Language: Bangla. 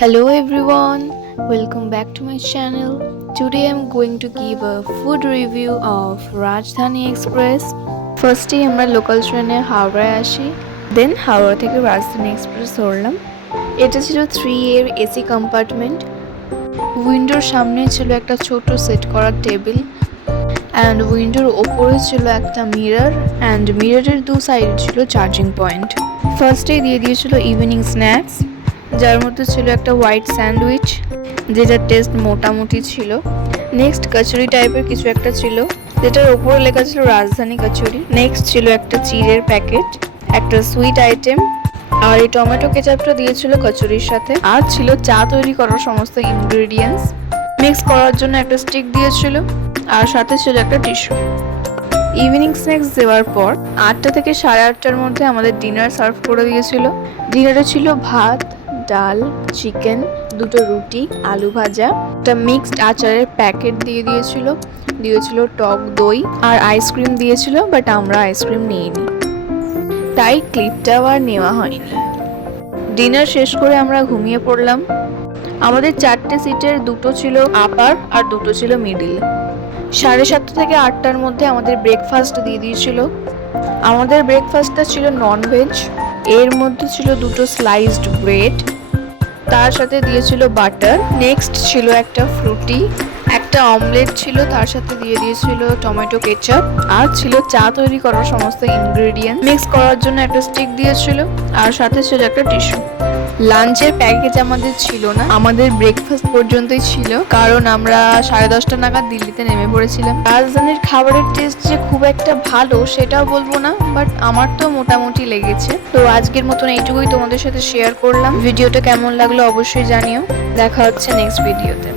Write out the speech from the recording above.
Hello everyone, welcome back to my channel. Today I'm going to give a food review of Rajdhani Express. Firstly আমরা লোকাল ট্রেনে হাওড়ায় আসি, দেন হাওড়া থেকে রাজধানী এক্সপ্রেস ধরলাম। এটা ছিল 3 এর এসি কম্পার্টমেন্ট। উইন্ডোর সামনে ছিল একটা ছোট সেট করা টেবিল অ্যান্ড উইন্ডোর ওপরে ছিল একটা মিরর অ্যান্ড মিররের দু সাইডে ছিল চার্জিং পয়েন্ট। ফার্স্টে দিয়ে দিয়েছিল ইভিনিং স্ন্যাক্স, যার মধ্যে ছিল একটা হোয়াইট স্যান্ডউইচ যেটার টেস্ট মোটামুটি ছিল। নেক্সট কচুরি টাইপের কিছু একটা ছিল যেটার ওপরে লেখা ছিল রাজধানী কচুরি। নেক্সট ছিল একটা চিড়ের প্যাকেট, একটা সুইট আইটেম, আর এই টমেটো কেচাপটা দিয়েছিল কচুরির সাথে। আর ছিল চা তৈরি করার সমস্ত ইনগ্রেডিয়েন্টস। মিক্স করার জন্য একটা স্টিক দিয়েছিল আর সাথে ছিল একটা টিস্যু। ইভিনিং স্ন্যাক্স দেওয়ার পর 8টা থেকে 8:30টার মধ্যে আমাদের ডিনার সার্ভ করে দিয়েছিল। ডিনারে ছিল ভাত, ডাল, চিকেন, দুটো রুটি, আলু ভাজা, একটা মিক্সড আচারের প্যাকেট দিয়েছিল টক দই আর আইসক্রিম দিয়েছিল, বাট আমরা আইসক্রিম নিইনি, তাই ক্লিপটাও আর নেওয়া হয়নি। ডিনার শেষ করে আমরা ঘুমিয়ে পড়লাম। আমাদের 4টে সিটের দুটো ছিল আপার আর দুটো ছিল মিডিল। 7:30 থেকে 8টার মধ্যে আমাদের ব্রেকফাস্ট দিয়ে দিয়েছিল। আমাদের ব্রেকফাস্টটা ছিল ননভেজ, এর মধ্যে ছিল দুটো স্লাইসড ব্রেড, তার সাথে দিয়েছিল বাটার। নেক্সট ছিল একটা ফ্রুটি, একটা অমলেট ছিল, তার সাথে দিয়ে দিয়েছিল টমেটো কেচাপ, আর ছিল চা তৈরি করার সমস্ত ইনগ্রেডিয়েন্ট। মিক্স করার জন্য একটা স্টিক দিয়েছিল আর সাথে ছিল একটা টিস্যু। লাঞ্চের প্যাকেজ আমাদের ছিল না, আমাদের ব্রেকফাস্ট পর্যন্তই ছিল, কারণ আমরা 10:30 নাগাদ দিল্লিতে নেমে পড়েছিলাম। রাজধানীর খাবারের টেস্ট যে খুব একটা ভালো সেটাও বলবো না, বাট আমার তো মোটামুটি লেগেছে। তো আজকের মতন এইটুকুই তোমাদের সাথে শেয়ার করলাম। ভিডিওটা কেমন লাগলো অবশ্যই জানিও। দেখা হচ্ছে নেক্সট ভিডিওতে।